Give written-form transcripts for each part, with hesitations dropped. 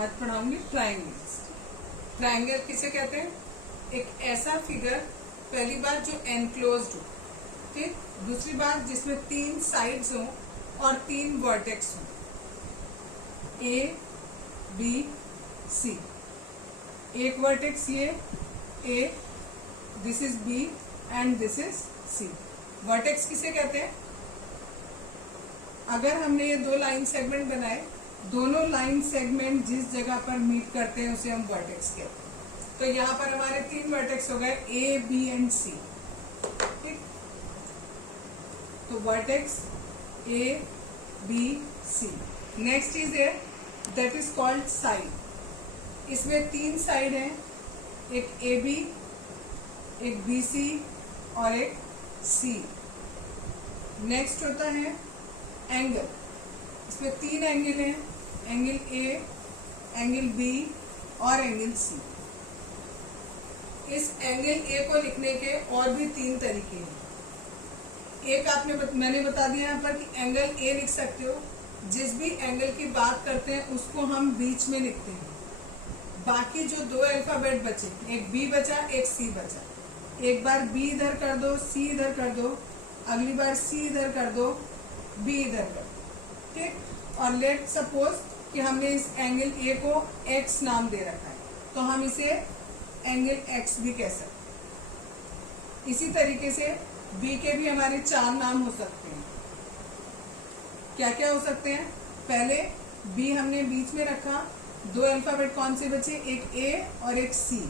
आज पढ़ाऊंगी triangles. Triangle किसे कहते हैं? एक ऐसा फिगर, पहली बात जो एनक्लोज्ड हो, ठीक। दूसरी बात जिसमें 3 साइड्स हो और 3 वर्टेक्स हो, ए बी सी। एक वर्टेक्स ये A, this is B and this is C. Vertex किसे कहते हैं? अगर हमने ये 2 लाइन सेगमेंट बनाए, दोनों लाइन सेगमेंट जिस जगह पर मीट करते हैं उसे हम वर्टेक्स कहते हैं। तो यहाँ पर हमारे 3 वर्टेक्स हो गए, ए बी एंड सी, ठीक। तो vertex A B C. Next is a that is called side. इसमें 3 साइड हैं, एक ए बी, एक बी सी और एक सी। नेक्स्ट होता है एंगल। इसमें 3 एंगल हैं, एंगल ए, एंगल बी और एंगल सी। इस एंगल ए को लिखने के और भी 3 तरीके हैं। एक मैंने बता दिया यहाँ पर कि एंगल ए लिख सकते हो। जिस भी एंगल की बात करते हैं उसको हम बीच में लिखते हैं। बाकी जो 2 अल्फाबेट बचे, एक बी बचा एक सी बचा, एक बार बी इधर कर दो, सी इधर कर दो, अगली बार सी इधर कर दो, बी इधर कर दो, ठीक। और लेट सपोज कि हमने इस एंगल ए को एक्स नाम दे रखा है, तो हम इसे एंगल एक्स भी कह सकते हैं। इसी तरीके से बी के भी हमारे 4 नाम हो सकते हैं। क्या क्या हो सकते हैं? पहले बी हमने बीच में रखा, 2 अल्फाबेट कौन से बचे? एक ए और एक सी।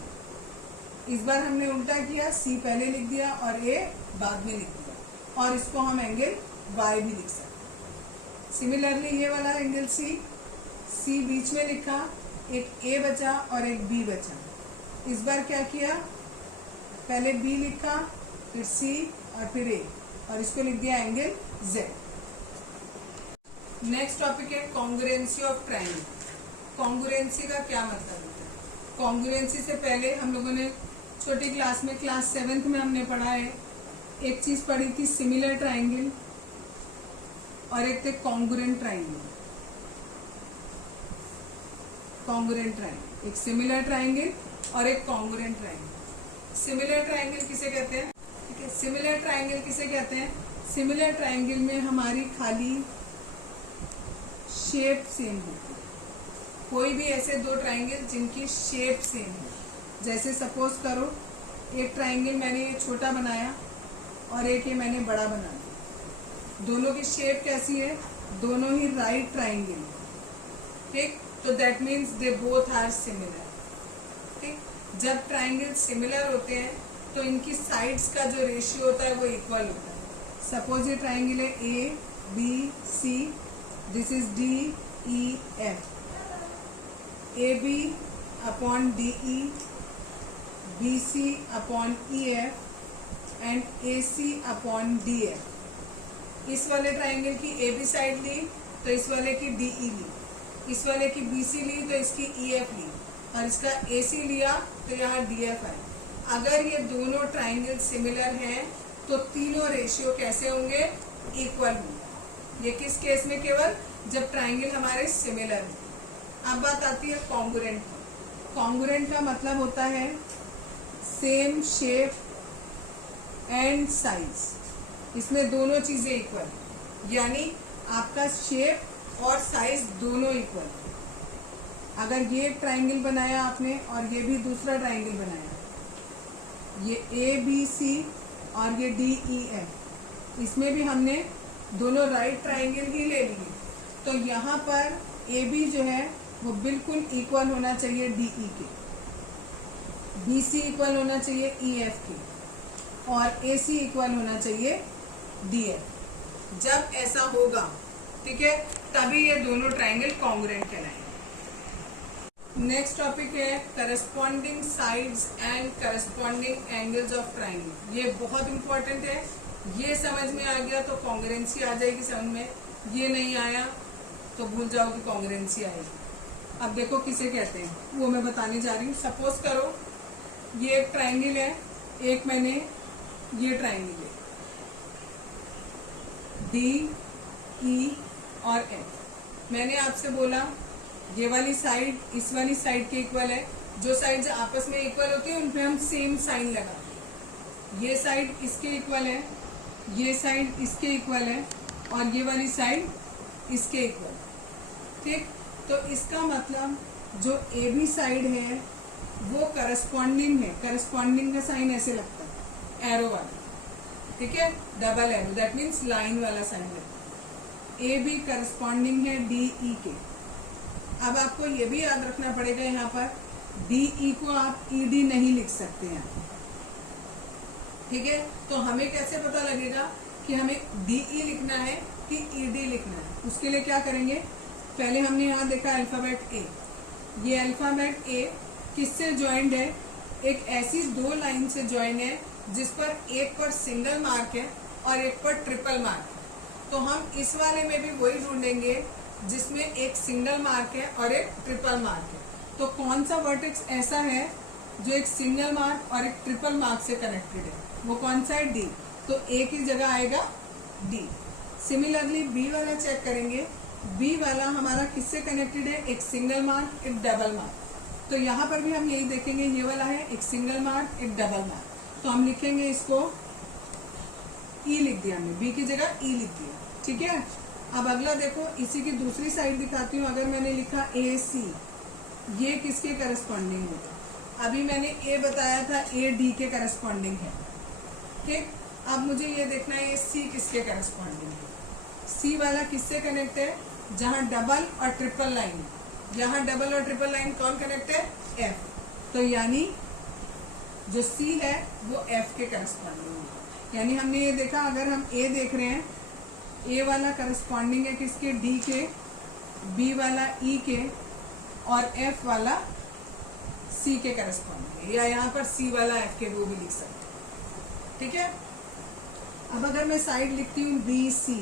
इस बार हमने उल्टा किया, सी पहले लिख दिया और ए बाद में लिख दिया, और इसको हम एंगल वाई भी लिख सकते हैं। सिमिलरली ये वाला एंगल सी बीच में लिखा, एक ए बचा और एक बी बचा। इस बार क्या किया? पहले बी लिखा, फिर सी और फिर ए, और इसको लिख दिया एंगल जेड। नेक्स्ट टॉपिक है कॉन्ग्रुएंसी ऑफ ट्रायंगल। कॉन्ग्रुएंसी का क्या मतलब होता है? कॉन्ग्रुएंसी से पहले हम लोगों ने छोटी क्लास में, क्लास 7th में हमने पढ़ा है, एक चीज पढ़ी थी सिमिलर ट्रायंगल और एक थे कॉन्ग्रुएंट ट्रायंगल। कॉन्ग्रुएंट ट्रायंगल, एक सिमिलर ट्रायंगल और एक कॉन्ग्रुएंट ट्रायंगल। सिमिलर ट्रायंगल किसे कहते हैं? ठीक है, सिमिलर ट्रायंगल किसे कहते हैं? सिमिलर ट्रायंगल में हमारी खाली शेप सेम होती है। कोई भी ऐसे 2 ट्रायंगल जिनकी शेप सेम है, जैसे सपोज करो एक ट्रायंगल मैंने ये छोटा बनाया और एक ये मैंने बड़ा बना दिया। दोनों की शेप कैसी है? दोनों ही राइट ट्रायंगल, ठीक। तो that means they both are similar, ठीक। जब ट्रायंगल सिमिलर होते हैं तो इनकी साइड्स का जो रेशियो होता है वो इक्वल होता है। सपोज ये ट्रायंगल है A B C, this is D E F, A B upon D E, B C upon E F and A C upon D F. इस वाले ट्रायंगल की ए बी साइड ली तो इस वाले की डी ई ली, इस वाले की बी सी ली तो इसकी ई एफ ली, और इसका ए सी लिया तो यहाँ डी एफ है। अगर ये दोनों ट्रायंगल सिमिलर हैं तो तीनों रेशियो कैसे होंगे? इक्वल होंगे। ये किस केस में? केवल जब ट्रायंगल हमारे सिमिलर हो। अब बात आती है कॉन्ग्रुएंट। कॉन्ग्रुएंट का मतलब होता है सेम शेप एंड साइज। इसमें दोनों चीजें इक्वल, यानी आपका शेप और साइज दोनों इक्वल। अगर ये ट्रायंगल बनाया आपने और ये भी दूसरा ट्रायंगल बनाया, ये ए बी सी और ये डी ई एफ, इसमें भी हमने दोनों राइट ट्रायंगल ही ले लिए, तो यहाँ पर ए बी जो है वो बिल्कुल इक्वल होना चाहिए डी ई के, बी सी इक्वल होना चाहिए ई एफ के, और ए सी इक्वल होना चाहिए डी एफ। जब ऐसा होगा, ठीक है, तभी ये दोनों ट्रायंगल कॉन्ग्रुएंट कहलाएंगे। नेक्स्ट टॉपिक है corresponding sides and corresponding angles of triangle. ये बहुत इंपॉर्टेंट है। ये समझ में आ गया तो कॉन्ग्रुएंसी आ जाएगी समझ में, ये नहीं आया तो भूल जाओ कि कॉन्ग्रुएंसी आएगी। अब देखो किसे कहते हैं वो मैं बताने जा रही हूँ। सपोज करो ये एक ट्रायंगल है, एक मैंने ये ट्रायंगल है डी ई और एफ। मैंने आपसे बोला ये वाली साइड इस वाली साइड के इक्वल है। जो साइड आपस में इक्वल होती है उन पे हम सेम साइन लगाते हैं। ये साइड इसके इक्वल है, ये साइड इसके इक्वल है और ये वाली साइड इसके इक्वल। ठीक, तो इसका मतलब जो ए बी साइड है वो करस्पॉन्डिंग है। करस्पॉन्डिंग का साइन ऐसे लगता है, एरो वाला, ठीक है, double arrow, that means line वाला साइन लगता है। ए बी करस्पॉन्डिंग है डी ई के। अब आपको ये भी याद रखना पड़ेगा, यहाँ पर डी ई को आप ई डी नहीं लिख सकते हैं, ठीक है। तो हमें कैसे पता लगेगा कि हमें डी ई लिखना है कि ई डी लिखना है? उसके लिए क्या करेंगे, पहले हमने यहाँ देखा अल्फाबेट ए। ये अल्फाबेट ए किससे ज्वाइंड है? एक ऐसी दो लाइन से ज्वाइन है जिस पर एक पर सिंगल मार्क है और एक पर ट्रिपल मार्क है। तो हम इस वाले में भी वही ढूंढेंगे जिसमें एक सिंगल मार्क है और एक ट्रिपल मार्क है। तो कौन सा वर्टेक्स ऐसा है जो एक सिंगल मार्क और एक ट्रिपल मार्क से कनेक्टेड है? वो कौन सा है? डी। तो ए की जगह आएगा डी। सिमिलरली बी वाला चेक करेंगे। बी वाला हमारा किससे कनेक्टेड है? एक सिंगल मार्क, एक डबल मार्क। तो यहाँ पर भी हम यही देखेंगे, ये वाला है एक सिंगल मार्क, एक डबल मार्क। तो हम लिखेंगे इसको ई लिख दिया हमने, बी की जगह ई लिख दिया, ठीक है। अब अगला देखो, इसी की दूसरी साइड दिखाती हूँ। अगर मैंने लिखा ए सी, ये किसके करस्पॉन्डिंग होगा? अभी मैंने ए बताया था, ए डी के करस्पॉन्डिंग है, ठीक। अब मुझे ये देखना है ये सी किसके करस्पॉन्डिंग है। सी वाला किससे कनेक्ट है? जहां डबल और ट्रिपल लाइन है। यहाँ डबल और ट्रिपल लाइन कौन कनेक्ट है? एफ। तो यानी जो सी है वो एफ के करस्पॉन्डिंग है। यानी हमने ये देखा, अगर हम ए देख रहे हैं, ए वाला करस्पॉन्डिंग है किसके? डी के, बी वाला ई के और एफ वाला सी के करस्पॉन्डिंग है। या यहाँ पर सी वाला एफ के, वो भी लिख सकते हैं, ठीक है। अब अगर मैं साइड लिखती हूँ बी सी,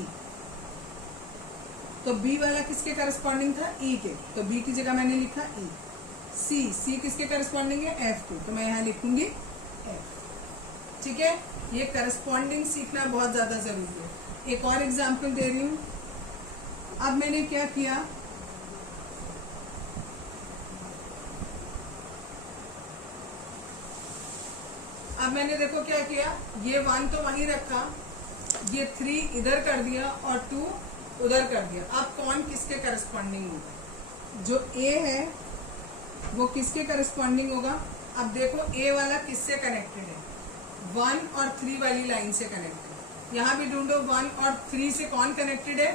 तो बी वाला किसके करस्पॉन्डिंग था? ई के। तो बी की जगह मैंने लिखा ई। सी किसके करस्पॉन्डिंग है? एफ के। तो मैं यहाँ लिखूंगी एफ, ठीक है। ये करस्पॉन्डिंग सीखना बहुत ज्यादा जरूरी है। एक और एग्जाम्पल दे रही हूं। अब मैंने क्या किया, अब मैंने देखो क्या किया, ये 1 तो वहीं रखा, ये 3 इधर कर दिया और 2 उधर कर दिया। अब कौन किसके करस्पॉन्डिंग होगा? जो ए है वो किसके करस्पॉन्डिंग होगा? अब देखो ए वाला किससे कनेक्टेड है? 1 और 3 वाली लाइन से कनेक्टेड। यहाँ भी ढूंढो 1 और 3 से कौन कनेक्टेड है?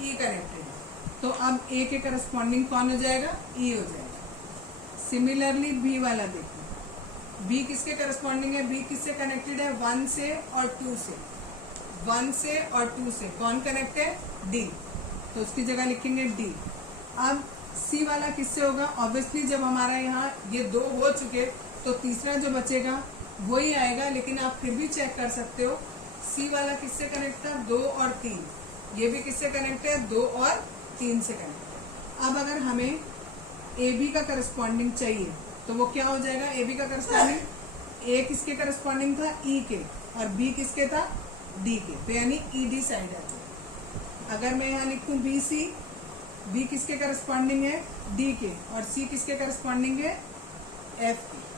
ई कनेक्टेड है। तो अब ए के करस्पॉन्डिंग कौन हो जाएगा? ई हो जाएगा। सिमिलरली बी वाला देखो, बी किसके करस्पॉन्डिंग है? बी किससे कनेक्टेड है? 1 से और 2 से। 1 से और 2 से कौन कनेक्ट है? डी। तो उसकी जगह लिखेंगे डी। अब सी वाला किससे होगा? ऑब्वियसली जब हमारा यहाँ ये 2 हो चुके तो तीसरा जो बचेगा वही आएगा, लेकिन आप फिर भी चेक कर सकते हो। सी वाला किससे कनेक्ट था? 2 और 3। ये भी किससे कनेक्ट है? 2 और 3 से कनेक्ट। अब अगर हमें ए बी का करस्पॉन्डिंग चाहिए तो वो क्या हो जाएगा? ए बी का करस्पॉन्डिंग, ए किसके करस्पॉन्डिंग था? ई के, और बी किसके था? डी के। तो यानी ई डी साइड है। अगर मैं यहाँ लिखूं बी सी, बी किसके करस्पॉन्डिंग है? डी के, और सी किसके करस्पॉन्डिंग है? एफ के।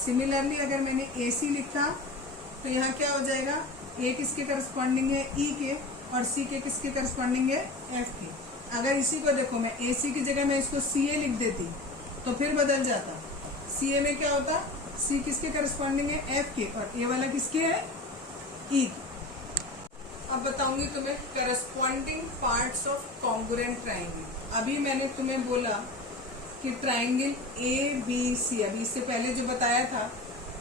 सिमिलरली अगर मैंने ए सी लिखा तो यहाँ क्या हो जाएगा? ए किसके करस्पॉन्डिंग है? ई के, और सी के किसके करस्पॉन्डिंग है? एफ के। अगर इसी को देखो, मैं ए सी की जगह मैं इसको सी ए लिख देती तो फिर बदल जाता। सी ए में क्या होता? सी किसके करस्पॉन्डिंग है? एफ के, और ए वाला किसके है? ई के। अब बताऊंगी तुम्हें corresponding parts of congruent triangle. अभी मैंने तुम्हें बोला कि ट्राइंगल ए बी सी, अभी इससे पहले जो बताया था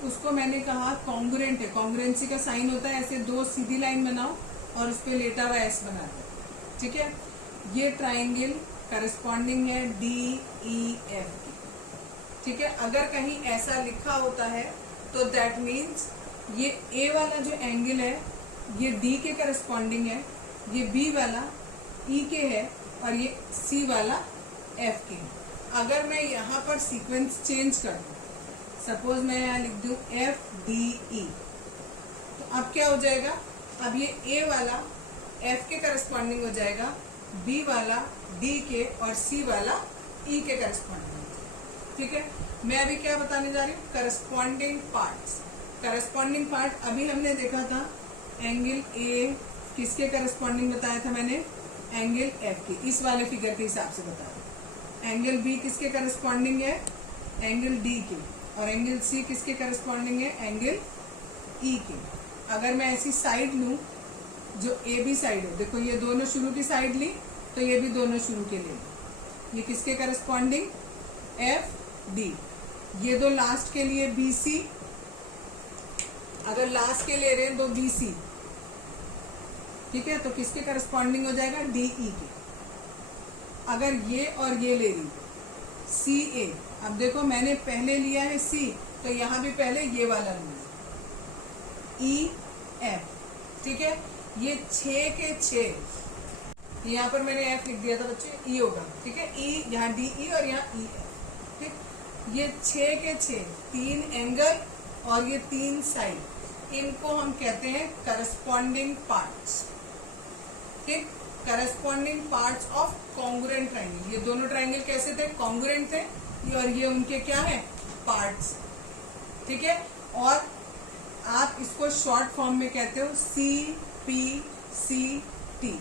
उसको मैंने कहा कॉन्ग्रुएंट है। कॉन्ग्रुएंसी का साइन होता है ऐसे 2 सीधी लाइन बनाओ और उस पर लेटा हुआ एस बना दो, ठीक है। ये ट्राइंगल करस्पॉन्डिंग है डी ई एफ की, ठीक है। अगर कहीं ऐसा लिखा होता है तो दैट मीन्स ये ए वाला जो एंगल है ये डी के करस्पॉन्डिंग है, ये बी वाला ई के है, और ये सी वाला एफ के है। अगर मैं यहाँ पर सीक्वेंस चेंज कर दूँ, सपोज मैं यहाँ लिख दूँ एफ डी ई, तो अब क्या हो जाएगा? अब ये ए वाला एफ के करस्पॉन्डिंग हो जाएगा, बी वाला डी के, और सी वाला ई के करस्पॉन्डिंग। ठीक है, मैं अभी क्या बताने जा रही हूँ, करस्पॉन्डिंग पार्ट्स। करस्पॉन्डिंग पार्ट अभी हमने देखा था एंगल ए किसके करस्पॉन्डिंग बताया था मैंने, एंगल एफ के, इस वाले फिगर के हिसाब से बताया। एंगल बी किसके करस्पॉन्डिंग है, एंगल डी के, और एंगल सी किसके करस्पॉन्डिंग है, एंगल ई के। अगर मैं ऐसी साइड लूं जो ए बी साइड हो, देखो ये दोनों शुरू की साइड ली तो ये भी दोनों शुरू के ले ली, ये किसके करस्पॉन्डिंग, एफ डी। ये दो लास्ट के लिए बी सी, अगर लास्ट के ले रहे हैं तो बी सी, ठीक है, तो किसके करस्पॉन्डिंग हो जाएगा, डी ई के। अगर ये और ये ले रही सी ए, अब देखो मैंने पहले लिया है सी, तो यहां भी पहले ये वाला लूंगा, ई एफ। ठीक है, ये 6 के 6, यहाँ पर मैंने एफ लिख दिया था बच्चे, ई होगा। ठीक है, ई यहाँ डी ई और यहाँ ई एफ। ठीक, ये 6 के 6 तीन एंगल और ये तीन साइड, इनको हम कहते हैं करस्पॉन्डिंग पार्ट्स। ठीक, corresponding parts of congruent triangle. ये दोनों ट्राइंगल कैसे थे, कॉन्ग्रुएंट थे, और ये उनके क्या है, पार्ट्स। ठीक है, और आप इसको शॉर्ट फॉर्म में कहते हो C P C T,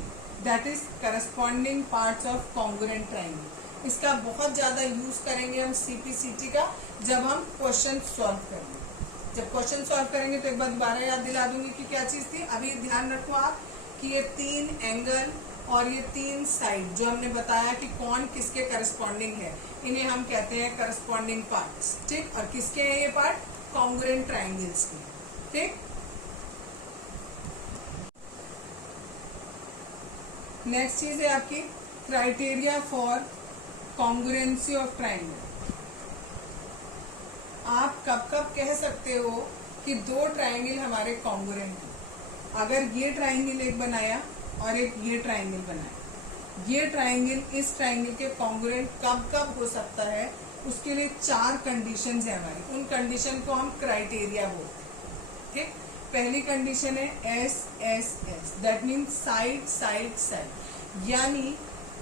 that is corresponding parts of congruent triangle. इसका बहुत ज्यादा यूज करेंगे हम CPCT का, जब हम क्वेश्चन सॉल्व करेंगे। जब क्वेश्चन सॉल्व करेंगे तो एक बार दोबारा याद दिला दूंगी कि क्या चीज थी। अभी ध्यान रखो आप कि ये तीन एंगल और ये तीन साइड जो हमने बताया कि कौन किसके करस्पॉन्डिंग है, इन्हें हम कहते हैं करस्पॉन्डिंग पार्ट्स। ठीक, और किसके हैं ये पार्ट, कॉन्ग्रुएंट ट्राइंगल्स के। ठीक, नेक्स्ट चीज है आपकी criteria for congruency of triangle. आप कब कब कह सकते हो कि दो ट्राइंगल हमारे कॉन्ग्रुएंट हैं, अगर ये ट्राइंगल एक बनाया और एक ये ट्राइंगल बनाया। ये ट्राइंगल इस ट्राइंगल के कॉन्ग्रुएंट कब कब हो सकता है, उसके लिए 4 कंडीशंस है हमारी, उन कंडीशन को हम क्राइटेरिया बोलते हैं। ठीक, पहली कंडीशन है SSS, that means side side side, यानी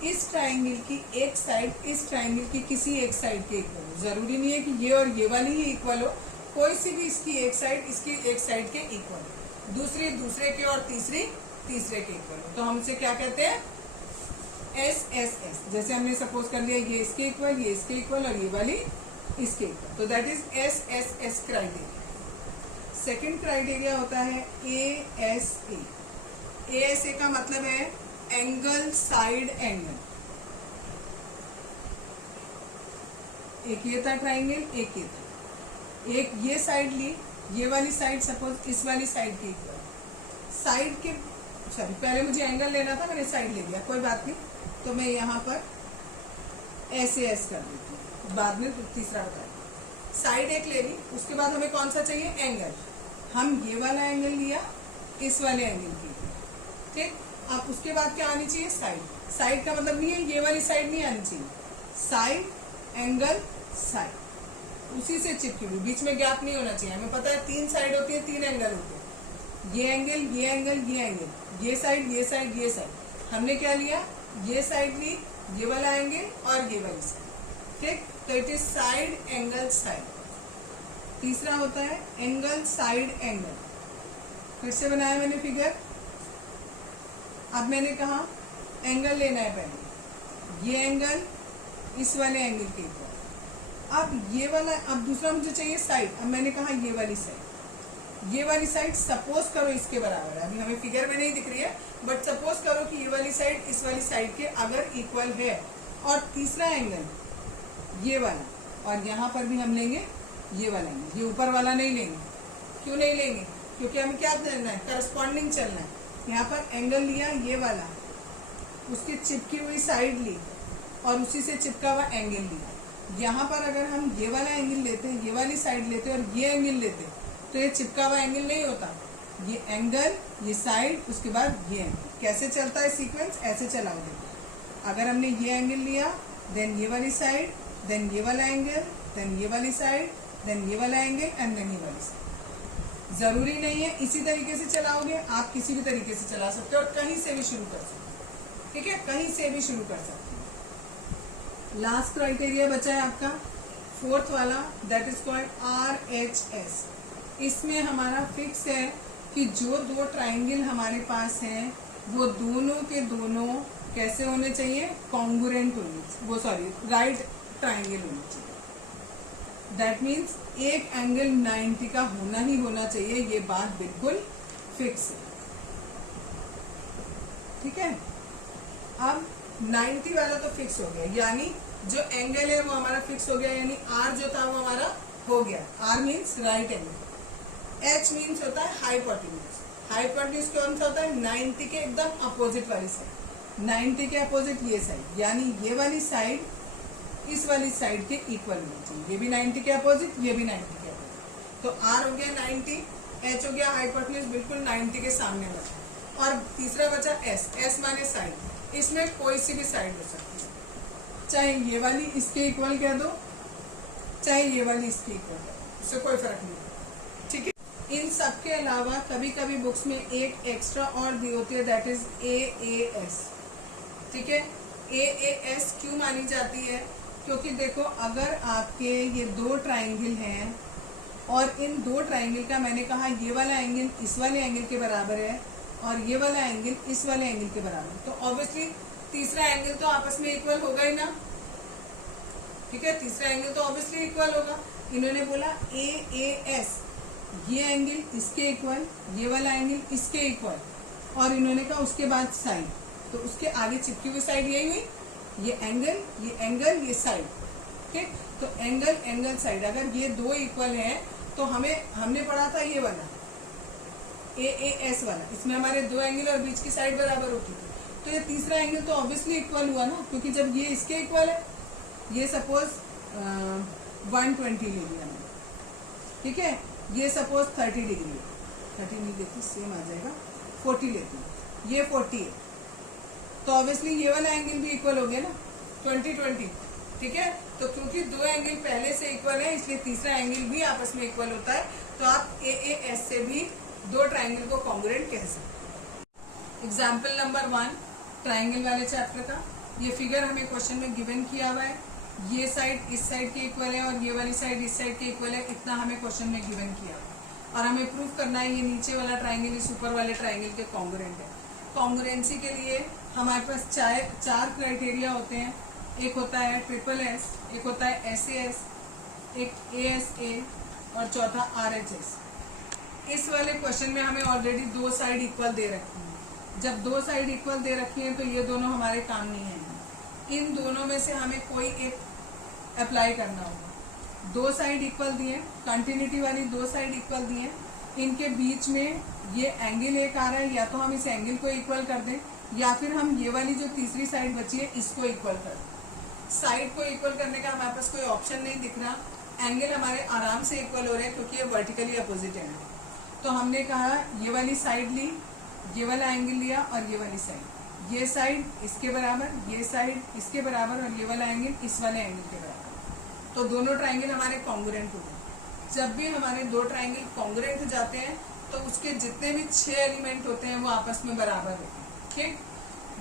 इस ट्राइंगल की एक साइड इस ट्राइंगल की किसी एक साइड के इक्वल हो। जरूरी नहीं है कि ये और ये वाली ही इक्वल हो, कोई सी भी इसकी एक साइड इसकी एक साइड के इक्वल हो, दूसरी दूसरे के और तीसरी तीसरे के इक्वल हो, तो हम इसे क्या कहते हैं, SSS। जैसे हमने सपोज कर लिया ये इसके इक्वल, ये इसके इक्वल और ये वाली इसके इक्वल, तो that is SSS criteria. Second criteria होता है ASA। ASA का मतलब है एंगल साइड एंगल। एक ये था ट्राइंगल, एक ये था, एक ये साइड ली, ये वाली साइड सपोज इस वाली साइड के इक्वल, साइड के सॉरी पहले मुझे एंगल लेना था, मैंने साइड ले लिया, कोई बात नहीं, तो मैं यहाँ पर SAS कर देती हूँ, बाद में तीसरा बताया। साइड एक ले ली, उसके बाद हमें कौन सा चाहिए, एंगल। हम ये वाला एंगल लिया इस वाले एंगल की, ठीक। अब उसके बाद क्या आनी चाहिए, साइड। साइड का मतलब नहीं है ये वाली साइड नहीं आनी चाहिए, साइड एंगल साइड, उसी से चिपकी हुई, बीच में गैप नहीं होना चाहिए। हमें पता है 3 साइड होती है, 3 एंगल होते हैं, ये एंगल ये एंगल ये एंगल, ये साइड ये साइड ये साइड। हमने क्या लिया, ये साइड ली, ये वाला एंगल और ये वाली साइड, ठीक। तो it is side angle side. तीसरा होता है एंगल साइड एंगल। फिर से बनाया मैंने फिगर। अब मैंने कहा एंगल लेना है, पहले ये एंगल इस वाले एंगल के ऊपर, अब ये वाला, अब दूसरा मुझे चाहिए साइड। अब मैंने कहा ये वाली साइड, ये वाली साइड सपोज करो इसके बराबर है, अभी हमें फिगर में नहीं दिख रही है, बट सपोज करो कि ये वाली साइड इस वाली साइड के अगर इक्वल है। और तीसरा एंगल ये वाला, और यहाँ पर भी हम लेंगे ये वाला एंगल, ये ऊपर वाला नहीं लेंगे। क्यों नहीं लेंगे, क्योंकि हमें क्या चलना है, करस्पॉन्डिंग चलना है। यहाँ पर एंगल लिया ये वाला, उसकी चिपकी हुई साइड ली और उसी से चिपका हुआ एंगल लिया। यहाँ पर अगर हम ये वाला एंगल लेते हैं, ये वाली साइड लेते हैं और ये एंगल लेते हैं, तो ये चिपका हुआ एंगल नहीं होता। ये एंगल, ये साइड, उसके बाद ये एंगल। कैसे चलता है सीक्वेंस, ऐसे चलाओगे। अगर हमने ये एंगल लिया, देन ये वाली साइड, देन ये वाला एंगल, देन ये वाली साइड, देन ये वाला एंगल एंड देन ये वाली साइड। जरूरी नहीं है इसी तरीके से चलाओगे, आप किसी भी तरीके से चला सकते हो और कहीं से भी शुरू कर सकते हो, ठीक है, कहीं से भी शुरू कर सकते हो। लास्ट क्राइटेरिया बचा है आपका फोर्थ वाला, दैट इज कॉल्ड RHS। इसमें हमारा फिक्स है कि जो दो ट्राइंगल हमारे पास हैं वो दोनों के दोनों कैसे होने चाहिए, कॉन्ग्रुएंट होने चाहिए, वो सॉरी राइट ट्राइंगल होने चाहिए। दैट मीन्स एक एंगल 90 का होना ही होना चाहिए, ये बात बिल्कुल फिक्स है। ठीक है, अब 90 वाला तो फिक्स हो गया, यानी जो एंगल है वो हमारा फिक्स हो गया, यानी R जो था वो हमारा हो गया। R means right angle, H means होता है हाइपोटेन्यूज। हाइपोटेन्यूज कौन सा होता है, 90 के एकदम अपोजिट वाली साइड, 90 के अपोजिट ये साइड, यानी ये वाली साइड इस वाली साइड के इक्वल होनी चाहिए। ये भी 90 के अपोजिट, ये भी 90 के अपोजिट। तो R हो गया 90, H हो गया हाइपोटेन्यूज बिल्कुल 90 के सामने बचा, और तीसरा बचा S। S माने साइड, इसमें कोई सी भी साइड हो सकती है, चाहे ये वाली इसके इक्वल कह दो, चाहे ये वाली इसके इक्वल कह दो, इससे कोई फर्क नहीं। ठीक है, इन सब के अलावा कभी कभी बुक्स में एक एक्स्ट्रा और दी होती है, दैट इज AAS। ठीक है, AAS क्यों मानी जाती है, क्योंकि देखो अगर आपके ये दो ट्राइंगल हैं और इन दो ट्राइंगल का मैंने कहा ये वाला एंगल इस वाले एंगल के बराबर है और ये वाला एंगल इस वाले एंगल के बराबर, तो ऑब्वियसली तीसरा एंगल तो आपस में इक्वल होगा ही ना। ठीक है, तीसरा एंगल तो ऑब्वियसली इक्वल होगा। इन्होंने बोला AAS, ये एंगल इसके इक्वल, ये वाला एंगल इसके इक्वल, और इन्होंने कहा उसके बाद साइड, तो उसके आगे चिपकी हुई साइड यही हुई, ये एंगल, ये साइड। ठीक, तो एंगल साइड, अगर ये दो इक्वल है तो हमने पढ़ा था ये वाला AAS वाला, इसमें हमारे दो एंगल और बीच की साइड बराबर होती थी, तो ये तीसरा एंगल तो ऑब्वियसली इक्वल हुआ ना, क्योंकि जब ये इसके इक्वल है, ये सपोज 120 ले लिया हमने, ठीक है, ये सपोज 30 डिग्री है, 30 नहीं लेती सेम आ जाएगा, 40 लेती हूँ, ये 40 है, तो ऑब्वियसली ये वाला एंगल भी इक्वल हो गया ना, 20-20। ठीक है, तो क्योंकि दो एंगल पहले से इक्वल है इसलिए तीसरा एंगल भी आपस में इक्वल होता है, तो आप AAS से भी दो ट्राइंगल को कॉन्ग्रुएंट कह सकते। एग्जाम्पल नंबर 1 ट्राइंगल वाले चैप्टर का, ये फिगर हमें क्वेश्चन में गिवन किया हुआ है, ये साइड इस साइड के इक्वल है और ये वाली साइड इस साइड के इक्वल है, इतना हमें क्वेश्चन में गिवन किया और हमें प्रूव करना है ये नीचे वाला ट्राइंगल इस ऊपर वाले ट्राइंगल के कॉन्ग्रुएंट है। कॉन्ग्रुएंसी के लिए हमारे पास चार क्राइटेरिया होते हैं, एक होता है SSS, एक होता है SAS, एक ASA और चौथा RHS। इस वाले क्वेश्चन में हमें ऑलरेडी दो साइड इक्वल दे रखी है, जब दो साइड इक्वल दे रखी है तो ये दोनों हमारे काम नहीं है, इन दोनों में से हमें कोई एक अप्लाई करना होगा। दो साइड इक्वल दिए, कंटिन्यूटी वाली दो साइड इक्वल दिए, इनके बीच में ये एंगल एक आ रहा है, या तो हम इस एंगल को इक्वल कर दें या फिर हम ये वाली जो तीसरी साइड बची है इसको इक्वल कर दें। साइड को इक्वल करने का हमारे पास कोई ऑप्शन नहीं दिख रहा, एंगल हमारे आराम से इक्वल हो रहे हैं क्योंकि ये वर्टिकली अपोजिट एंगल, तो हमने कहा ये वाली साइड ली, ये वाला एंगल लिया और ये वाली साइड, ये साइड इसके बराबर, ये साइड इसके बराबर और ये वाला एंगल इस वाले एंगल के बराबर, तो दोनों ट्राइंगल हमारे कॉन्ग्रुएंट हो गए। जब भी हमारे दो ट्राइंगल कॉन्ग्रुएंट हो जाते हैं तो उसके जितने भी 6 एलिमेंट होते हैं वो आपस में बराबर होते हैं। ठीक,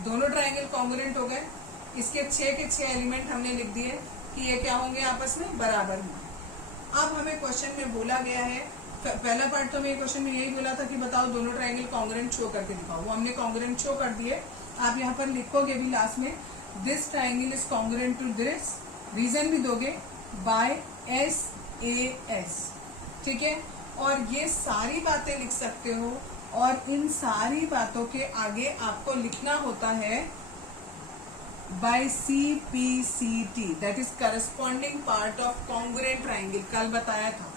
दोनों ट्राइंगल कॉन्ग्रुएंट हो गए, इसके 6 के 6 एलिमेंट हमने लिख दिए कि ये क्या होंगे, आपस में बराबर होंगे। अब हमें क्वेश्चन में बोला गया है, पहला पार्ट तो हमें क्वेश्चन में यही बोला था कि बताओ दोनों ट्राइंगल कॉन्ग्रुएंट शो करके दिखाओ, वो हमने कॉन्ग्रुएंट शो कर दिए। आप यहाँ पर लिखोगे भी लास्ट में this triangle is congruent to this, reason भी दोगे बाय SAS। ठीक है, और ये सारी बातें लिख सकते हो और इन सारी बातों के आगे आपको लिखना होता है by CPCT, that is corresponding part of congruent triangle. कल बताया था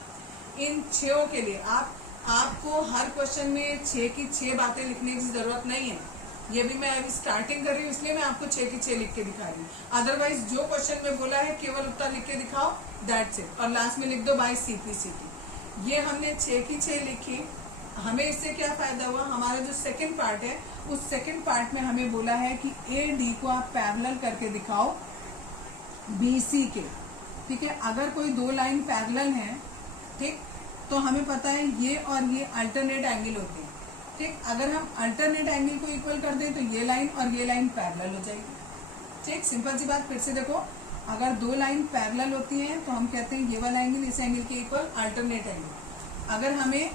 इन 6 के लिए आपको हर क्वेश्चन में 6 की 6 बातें लिखने की जरूरत नहीं है, ये भी मैं अभी स्टार्टिंग कर रही हूँ इसलिए मैं आपको 6 की 6 लिख के दिखा रही हूँ। अदरवाइज जो क्वेश्चन में बोला है केवल उत्तर लिख के दिखाओ, दैट्स इट, और लास्ट में लिख दो बाय CPCT। ये हमने 6 की 6 लिखी, हमें इससे क्या फायदा हुआ, हमारा जो सेकंड पार्ट है उस सेकंड पार्ट में हमें बोला है कि AD को आप पैरेलल करके दिखाओ BC के। ठीक है, अगर कोई दो लाइन पैरेलल है, ठीक, तो हमें पता है ये और ये अल्टरनेट एंगल होते हैं। ठीक, अगर हम अल्टरनेट एंगल को इक्वल कर दें तो ये लाइन और ये लाइन पैरेलल हो जाएगी। ठीक, सिंपल सी बात, फिर से देखो, अगर दो लाइन पैरेलल होती हैं तो हम कहते हैं ये वाला एंगल इस एंगल के इक्वल, अल्टरनेट एंगल। अगर हमें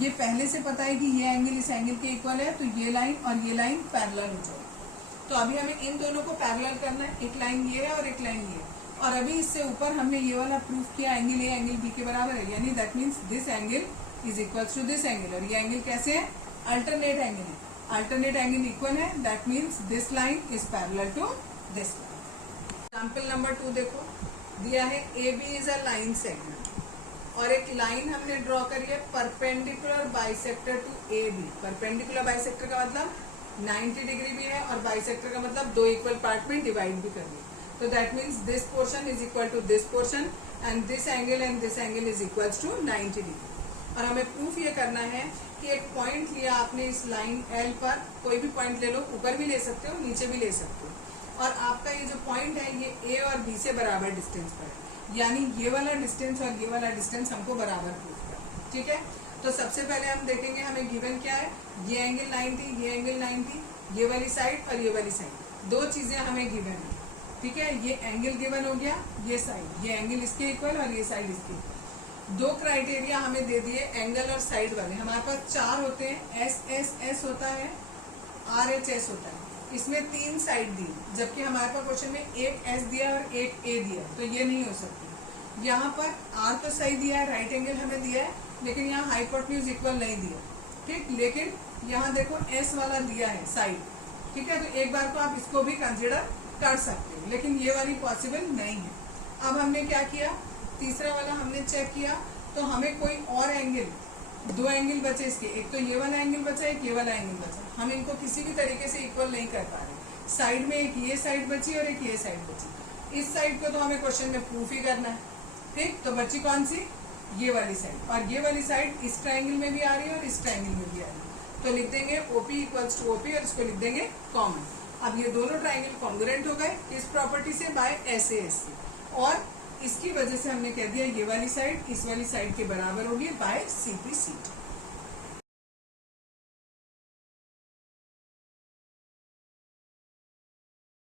ये पहले से पता है कि ये एंगल इस एंगल के इक्वल है तो ये लाइन और ये लाइन पैरेलल हो जाएगी। तो अभी हमें इन दोनों को पैरेलल करना है, एक लाइन ये है और एक लाइन ये है। और अभी इससे ऊपर हमने ये वाला प्रूफ किया एंगल ए एंगल बी के बराबर है, यानी that means this angle is equal to this angle. और ये एंगल कैसे है? अल्टरनेट एंगल है। अल्टरनेट एंगल इक्वल है, that means this line is parallel to this line. Example number 2 देखो, दिया है A B is a line segment और एक लाइन हमने ड्रॉ करी है perpendicular bisector to A B. Perpendicular bisector का मतलब 90 डिग्री भी है और बाइसेक्टर का मतलब दो इक्वल पार्ट में डिवाइड भी करनी है। तो that means this portion is equal to this portion and this angle is equal to 90 degree. और हमें प्रूफ ये करना है कि एक पॉइंट लिया आपने इस लाइन एल पर, कोई भी पॉइंट ले लो, ऊपर भी ले सकते हो नीचे भी ले सकते हो, और आपका ये जो पॉइंट है ये ए और बी से बराबर डिस्टेंस पर है, यानी ये वाला डिस्टेंस और ये वाला डिस्टेंस हमको बराबर प्रूफ करना। ठीक है, तो सबसे पहले हम देखेंगे हमें गिवन क्या है। ये एंगल 90, ये एंगल 90, ये वाली साइड और ये वाली साइड, दो चीजें हमें गिवन है। ठीक है, ये एंगल गिवन हो गया, ये साइड, ये एंगल इसके इक्वल और ये साइड इसके। दो क्राइटेरिया हमें दे दिए एंगल और साइड वाले। हमारे पास चार होते हैं, एस एस एस होता है, आर एच एस होता है। इसमें 3 साइड दी, जबकि हमारे पास क्वेश्चन में एक एस दिया और एक ए दिया, तो ये नहीं हो सकती। यहाँ पर आर तो सही दिया है, राइट एंगल हमें दिया है, लेकिन यहाँ हाइपोटेन्यूज इक्वल नहीं दिया। ठीक, लेकिन यहाँ देखो एस वाला दिया है साइड। ठीक है, तो एक बार को आप इसको भी कंसिडर कर सकते हो, लेकिन ये वाली पॉसिबल नहीं है। अब हमने क्या किया, तीसरा वाला हमने चेक किया, तो हमें कोई और एंगल, दो एंगल बचे इसके, एक तो ये वाला एंगल बचा, एक ये वाला एंगल बचा। हम इनको किसी भी तरीके से इक्वल नहीं कर पा रहे। साइड में एक ये साइड बची और एक ये साइड बची। इस साइड को तो हमें क्वेश्चन में प्रूफ ही करना है। ठीक, तो बची कौन सी? ये वाली साइड, और ये वाली साइड इस ट्रायंगल में भी आ रही है और इस ट्रायंगल में भी आ रही है। तो लिख देंगे OP इक्वल्स टू OP और इसको लिख देंगे कॉमन। अब ये दोनों ट्रायंगल कॉन्ग्रुएंट हो गए इस प्रॉपर्टी से बाय SAS से, और इसकी वजह से हमने कह दिया ये वाली साइड इस वाली साइड के बराबर होगी बाय CP/CT।